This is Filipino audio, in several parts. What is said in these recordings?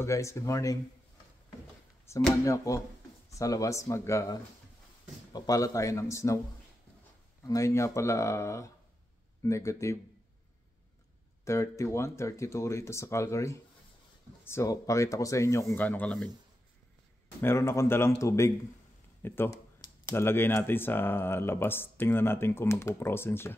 Hello guys, good morning. Samahan niyo ako sa labas papala tayo ng snow. Ngayon nga pala negative 31, 32 rito sa Calgary. So pakita ko sa inyo kung gaano kalamig. Meron akong dalang tubig. Ito, lalagay natin sa labas. Tingnan natin kung magpo-frozen siya.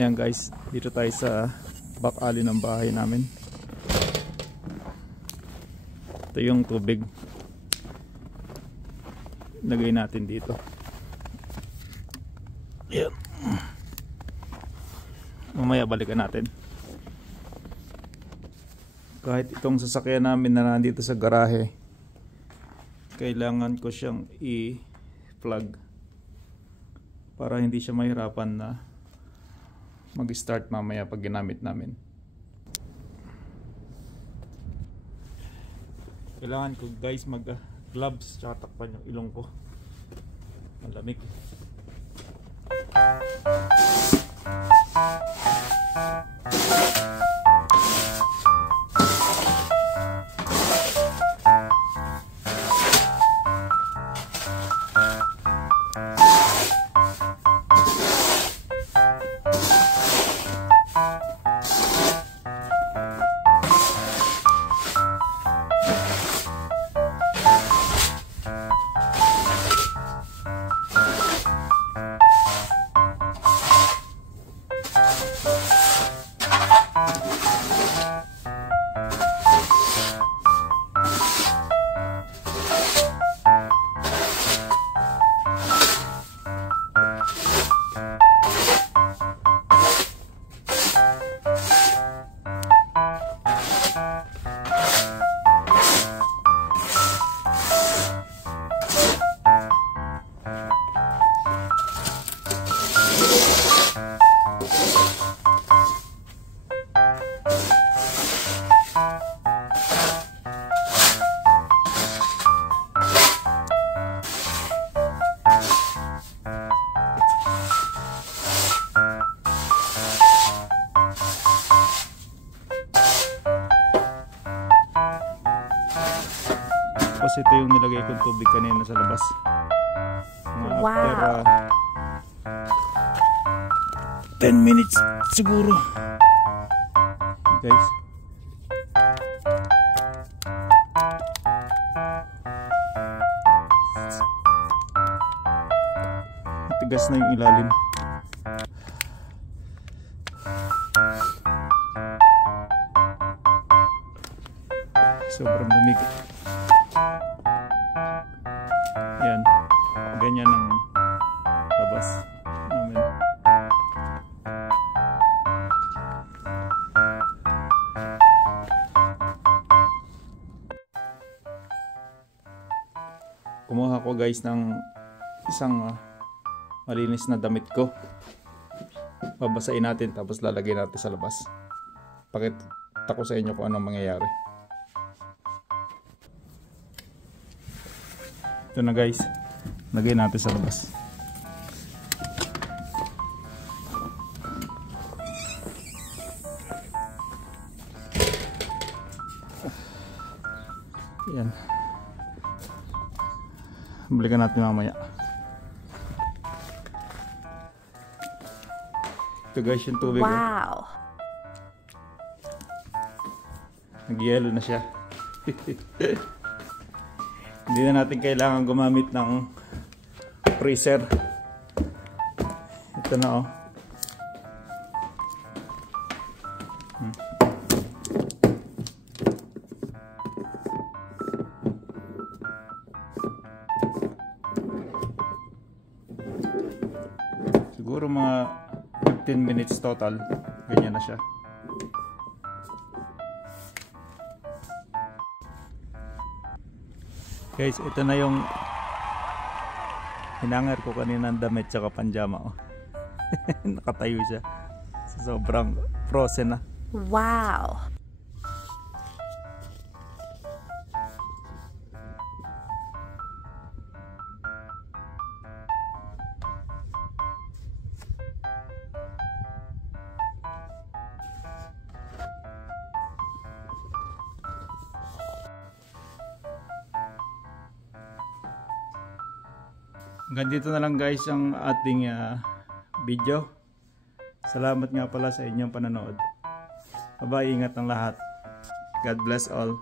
Yan guys, dito tayo sa back alley ng bahay namin. Ito yung tubig. Lagay natin dito. Yan. Mamaya balikan natin. Kahit itong sasakyan namin na nandito sa garahe, kailangan ko siyang i-plug para hindi siya mahirapan na mag-start mamaya pag ginamit namin. Kailangan ko guys mag-gloves tsaka takpan yung ilong ko. Malamig. Tapos ito yung nilagay kong tubig kanina sa labas. After 10 minutes siguro. Guys. Tigas na yung ilalim. Sobrang lamig. Yan, ganyan ang labas namin. Kumuha ko guys ng isang malinis na damit ko. Babasain natin tapos lalagay natin sa labas. Pakita ko sa inyo kung anong mangyayari. Ito na guys, lagay natin sa labas. Yan. Balikan natin mamaya. Ito guys yung tubig. Wow! Nag-yellow na siya. Hindi na natin kailangan gumamit ng freezer. Ito na oh. Siguro mga 15 minutes total. Ganyan na siya. Guys, ito na yung hinangar ko kanina ng damit tsaka panjama. Oh. Nakatayo siya. Sobrang frozen na. Wow! Hanggang dito na lang guys ang ating video. Salamat nga pala sa inyong panonood. Bye-bye, ingat ang lahat. God bless all.